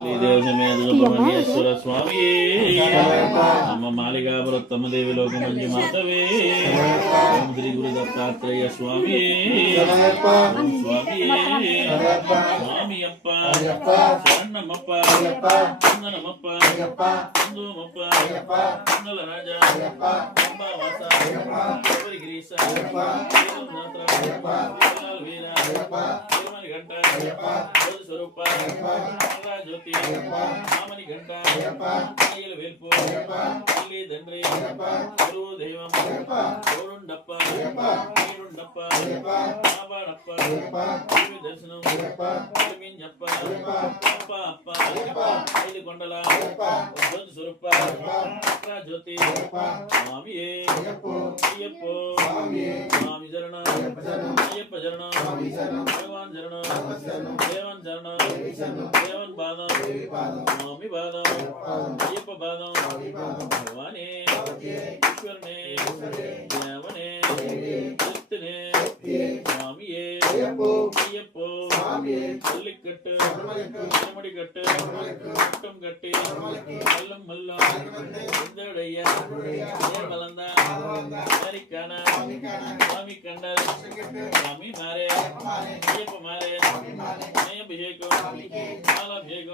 ದೇವಸಮೇಶ್ವರ ಸ್ವಾಮಿಯೇ ನಮ್ಮ ಮಾಲಿಗಾಪುರತ್ತಮ್ಮ ದೇವಿ ಲೋಕಮಂಜು ಮಾತವೇ ಓಂ ಶ್ರೀ ಗುರು ದತ್ತಾತ್ರೇಯ ಸ್ವಾಮಿಯೇ ಸ್ವಾಮಿಯೇ ಸ್ವಾಮಿಯಪ್ಪ ಶರಣಮ್ಮಪ್ಪ ಚಂದನಮಪ್ಪ ಚಂದೋಮಪ್ಪ ಮಂಗಲರಾಜ ಅಂಬಾವಾಸ ಗಿರೀಶ ವೀರ ಗಂಟ ಸ್ವರೂಪ ಜ್ಯೋತಿ ಮಾಮನಿ ಗಂಟ ವೇಲ್ಪು ದಂಡ್ರಿ ಗುರು ದೈವಂ ಗೌರುಂಡಪ್ಪ ನೀರುಂಡಪ್ಪ ಬಾಬಾಳಪ್ಪ ದರ್ಶನಂ ಮಿಂಜಪ್ಪ ಅಪ್ಪ ಅಪ್ಪ ಐದು ಕೊಂಡಲ ಜ್ಯೋತಿ ಸ್ವರೂಪ ಜ್ಯೋತಿ ಸ್ವಾಮಿಯೇ ಅಯ್ಯಪ್ಪೋ ಸ್ವಾಮಿ ಶರಣ ಅಯ್ಯಪ್ಪ ಶರಣ ಭಗವಾನ್ ಶರಣ ದೇವನ್ ಶರಣ ದೇವನ್ ಪಾದಂ ಸ್ವಾಮಿ ಪಾದಂ ಅಯ್ಯಪ್ಪ ಪಾದಂ ಭಗವಾನೇ ಈಶ್ವರನೇ ದೇವನೇ ಕೃಷ್ಣನೇ ಸ್ವಾಮಿಯೇ ಅಯ್ಯಪ್ಪೋ ಜಲ್ಲಿಕಟ್ಟು ಮಡಿಕಟ್ಟು ಕಟ್ಟಂ ಕಟ್ಟಿ ಮಲ್ಲಂ ಮಲ್ಲ ಇಂದಡಯ್ಯ ಮಲಂದ ಹರಿಕಾನ ಸ್ವಾಮಿ ಕಂಡ ಸ್ವಾಮಿ ಮಾರೆ ಅಯ್ಯಪ್ಪ ಮಾರೆ ಅಭಿಷೇಕ ಮಾಲಾಭಿಷೇಕ